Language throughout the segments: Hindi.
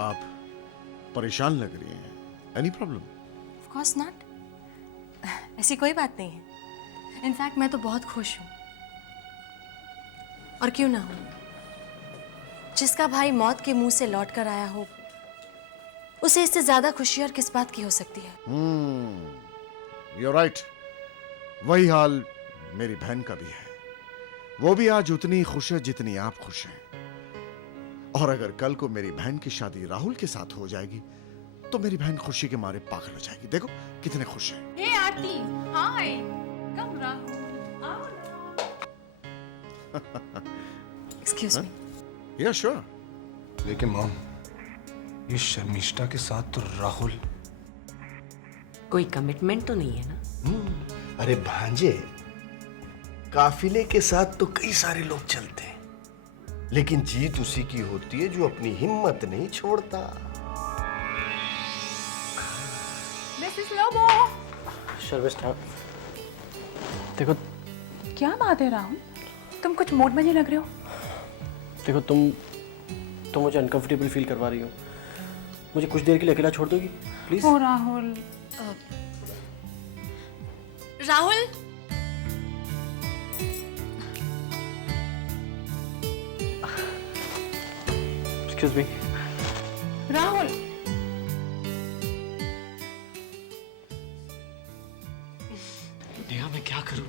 आप परेशान लग रही हैं। Any problem? Of course not, ऐसी कोई बात नहीं है। इनफैक्ट मैं तो बहुत खुश हूँ। और क्यों ना हूँ? जिसका भाई मौत के मुंह से लौट कर आया हो, उसे इससे ज्यादा खुशी और किस बात की हो सकती है? You're right. वही हाल मेरी बहन का भी है। वो भी आज उतनी खुश है जितनी आप खुश हैं। और अगर कल को मेरी बहन की शादी राहुल के साथ हो जाएगी तो मेरी बहन खुशी के मारे पागल हो जाएगी। देखो कितने खुश हैं। Hey Aarti, hi. Come Rahul. आओ ना. Excuse me. Yeah, sure. लेकिन मॉम, ये शर्मिष्ठा के साथ तो राहुल। कोई कमिटमेंट तो नहीं है ना? अरे भांजे, काफिले के साथ तो कई सारे लोग चलते हैं, लेकिन जीत उसी की होती है जो अपनी हिम्मत नहीं छोड़ता। Mrs. Lobo. शर्मिष्ठा, देखो क्या बात है राहुल? तुम कुछ मूड में नहीं लग रहे हो। देखो तुम मुझे अनकंफर्टेबल फील करवा रही हो। मुझे कुछ देर के लिए अकेला छोड़ दोगी please? Oh Rahul, Rahul, excuse me. Rahul. Neha, मैं क्या करूं?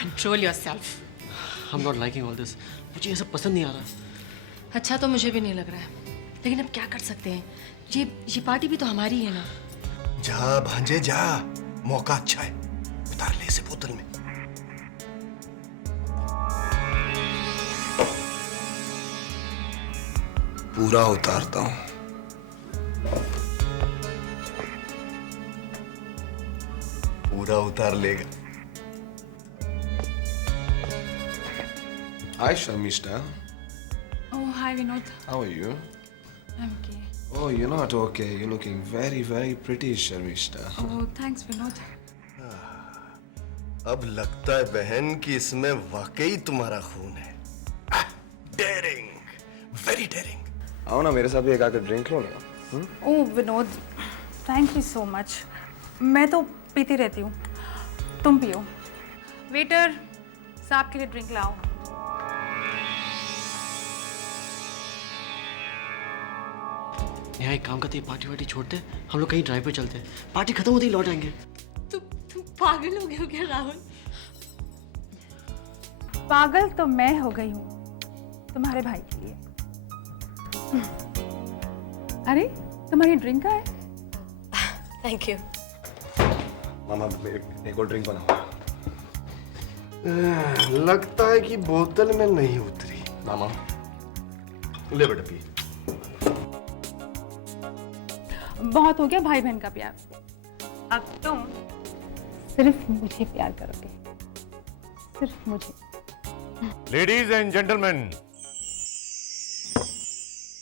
Control yourself. I am not liking all this. मुझे ये सब पसंद नहीं आ रहा। अच्छा तो मुझे भी नहीं लग रहा है, लेकिन अब क्या कर सकते हैं? ये पार्टी भी तो हमारी है ना। जा भांजे जा, मौका अच्छा है, उतार ले इसे बोतल में। पूरा उतारता हूँ। पूरा उतार लेगा। Hi Sharmishta. Oh hi Vinod. How are you? I'm okay. Oh, you're not okay. You're looking very, very pretty, Sharmishta. Oh thanks Vinod. अब लगता है बहन कि इसमें वाकई तुम्हारा खून है। Daring, very daring. आओ ना मेरे साथ भी एक आकर ड्रिंक लो ना। Oh Vinod, thank you so much. मैं तो पीती रहती हूँ, तुम पियो। वेटर, साहब के लिए ड्रिंक लाओ। नेहा, एक काम करते हैं, पार्टी वार्टी छोड़ते, हम लोग कहीं ड्राइव पे चलते हैं। पार्टी खत्म होते ही लौट आएंगे। तुम पागल हो गए हो क्या राहुल? पागल तो मैं हो गई हूँ तुम्हारे भाई के लिए। अरे तुम्हारी ड्रिंक है? Thank you. मामा, एक और ड्रिंक बनाओ। लगता है कि बोतल में नहीं उतरी। मामा, ले बेटा पी। बहुत हो गया भाई बहन का प्यार, अब तुम सिर्फ मुझे प्यार करोगे, सिर्फ मुझे। लेडीज एंड जेंटलमैन,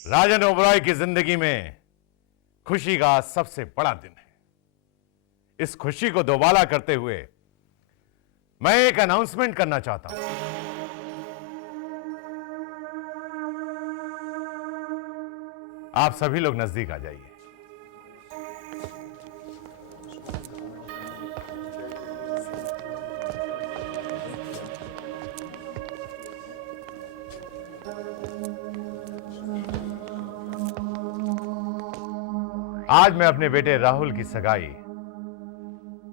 राजन ओबराय की जिंदगी में खुशी का सबसे बड़ा दिन है। इस खुशी को दोबारा करते हुए मैं एक अनाउंसमेंट करना चाहता हूं। आप सभी लोग नजदीक आ जाइए। आज मैं अपने बेटे राहुल की सगाई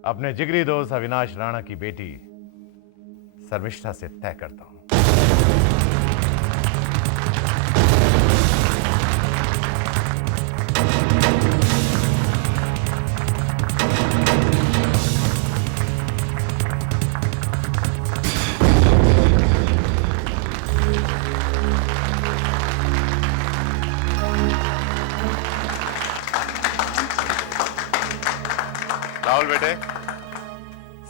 अपने जिगरी दोस्त अविनाश राणा की बेटी शर्मिष्ठा से तय करता हूं। राहुल बेटे,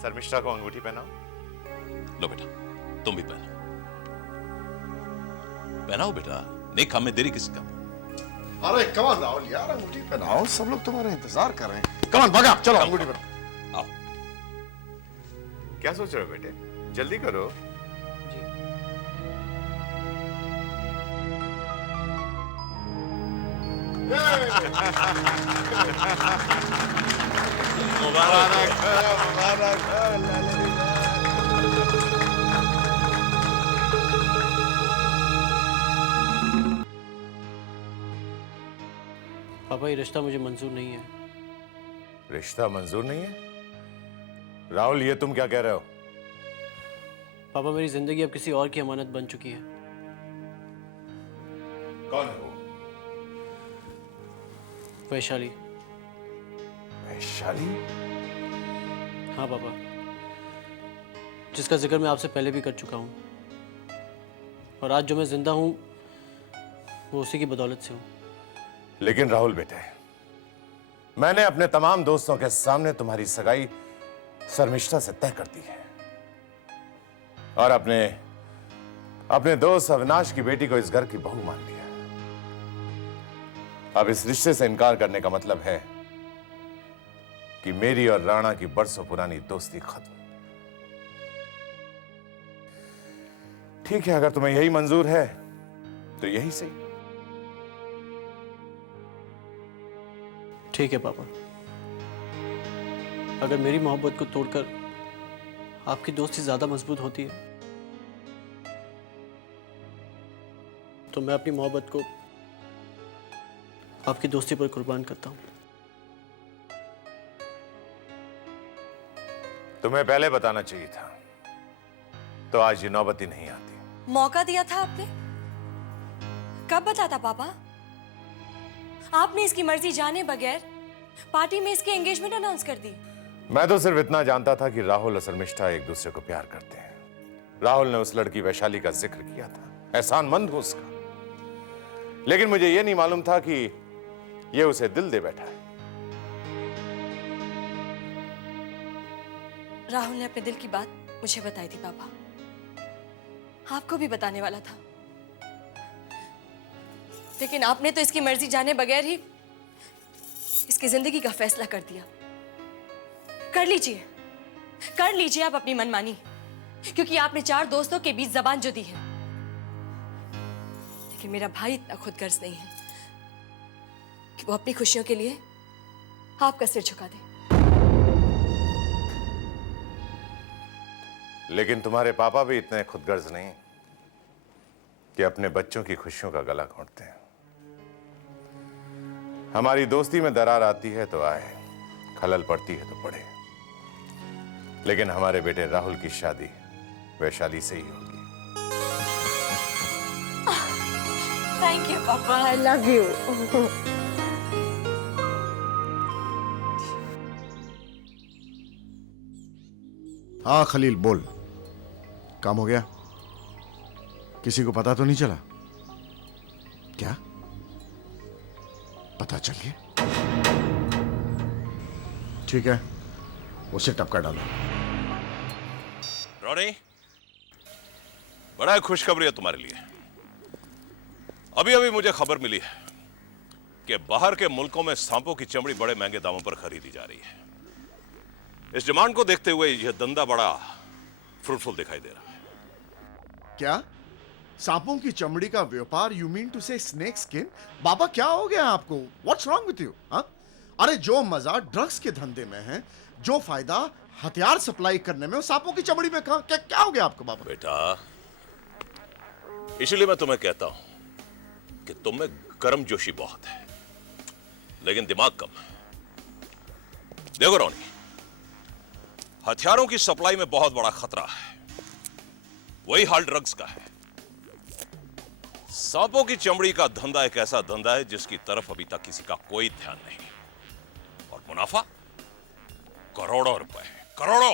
शर्मिष्ठा को अंगूठी पहनाओ। लो बेटा, तुम भी पहनाओ। पहनाओ बेटा, नेक काम में देरी किस काम? अरे कमान राहुल यार, अंगूठी पहनाओ, सब लोग तुम्हारा इंतजार कर रहे हैं। कमान भागा, चलो अंगूठी पहनाओ। आओ। क्या सोच रहे हो बेटे? जल्दी करो। पापा ये रिश्ता मुझे मंजूर नहीं है। रिश्ता मंजूर नहीं है? राहुल, ये तुम क्या कह रहे हो? पापा मेरी जिंदगी अब किसी और की अमानत बन चुकी है। कौन है वो? वैशाली। वैशाली? हाँ पापा, जिसका जिक्र मैं आपसे पहले भी कर चुका हूँ, और आज जो मैं जिंदा हूँ वो उसी की बदौलत से हूँ। लेकिन राहुल बेटे, मैंने अपने तमाम दोस्तों के सामने तुम्हारी सगाई शर्मिष्ठा से तय कर दी है, और अपने दोस्त अविनाश की बेटी को इस घर की बहू मान लिया। अब इस रिश्ते से इनकार करने का मतलब है कि मेरी और राणा की बरसों पुरानी दोस्ती खत्म। ठीक है, अगर तुम्हें यही मंजूर है तो यही सही। ठीक है पापा, अगर मेरी मोहब्बत को तोड़कर आपकी दोस्ती ज्यादा मजबूत होती है तो मैं अपनी मोहब्बत को आपकी दोस्ती पर कुर्बान करता हूँ। तुम्हें पहले बताना चाहिए था, तो आज ये नौबत ही नहीं आती। मौका दिया था आपने, कब बताता पापा? आपने इसकी मर्जी जाने बगैर पार्टी में इसकी एंगेजमेंट अनाउंस कर दी। मैं तो सिर्फ इतना जानता था कि राहुल और शर्मिष्ठा एक दूसरे को प्यार करते हैं। राहुल ने उस लड़की वैशाली का जिक्र किया था, एहसानमंद हो उसका, लेकिन मुझे यह नहीं मालूम था कि यह उसे दिल दे बैठा है। राहुल ने अपने दिल की बात मुझे बताई थी पापा, आपको भी बताने वाला था, लेकिन आपने तो इसकी मर्जी जाने बगैर ही इसकी जिंदगी का फैसला कर दिया। कर लीजिए आप अपनी मनमानी, क्योंकि आपने 4 दोस्तों के बीच जबान जो दी है। लेकिन मेरा भाई इतना खुदगर्ज नहीं है कि वो अपनी खुशियों के लिए आपका सिर झुका दे। लेकिन तुम्हारे पापा भी इतने खुदगर्ज नहीं कि अपने बच्चों की खुशियों का गला घोंटते हैं। हमारी दोस्ती में दरार आती है तो आए, खलल पड़ती है तो पड़े, लेकिन हमारे बेटे राहुल की शादी वैशाली से ही होगी। थैंक यू पापा, आई लव यू। हाँ खलील, बोल, काम हो गया? किसी को पता तो नहीं चला? क्या पता चल गया? ठीक है, उसे टपका डालो। रॉनी, बड़ा खुशखबरी है तुम्हारे लिए। अभी अभी मुझे खबर मिली है कि बाहर के मुल्कों में सांपों की चमड़ी बड़े महंगे दामों पर खरीदी जा रही है। इस डिमांड को देखते हुए यह धंधा बड़ा फ्रूटफुल दिखाई दे रहा है। क्या सांपों की चमड़ी का व्यापार? यू मीन टू से स्नेक स्किन? बाबा क्या हो गया आपको? What's wrong with you? अरे जो मजा ड्रग्स के धंधे में है, जो फायदा हथियार सप्लाई करने में, वो सांपों की चमड़ी में कहां? क्या हो गया आपको बाबा? बेटा, इसलिए मैं तुम्हें कहता हूं कि तुम में गर्मजोशी बहुत है लेकिन दिमाग कम है। देखो रॉनी, हथियारों की सप्लाई में बहुत बड़ा खतरा है, वही हाल ड्रग्स का है। सांपों की चमड़ी का धंधा एक ऐसा धंधा है जिसकी तरफ अभी तक किसी का कोई ध्यान नहीं, और मुनाफा करोड़ों रुपए, करोड़ों।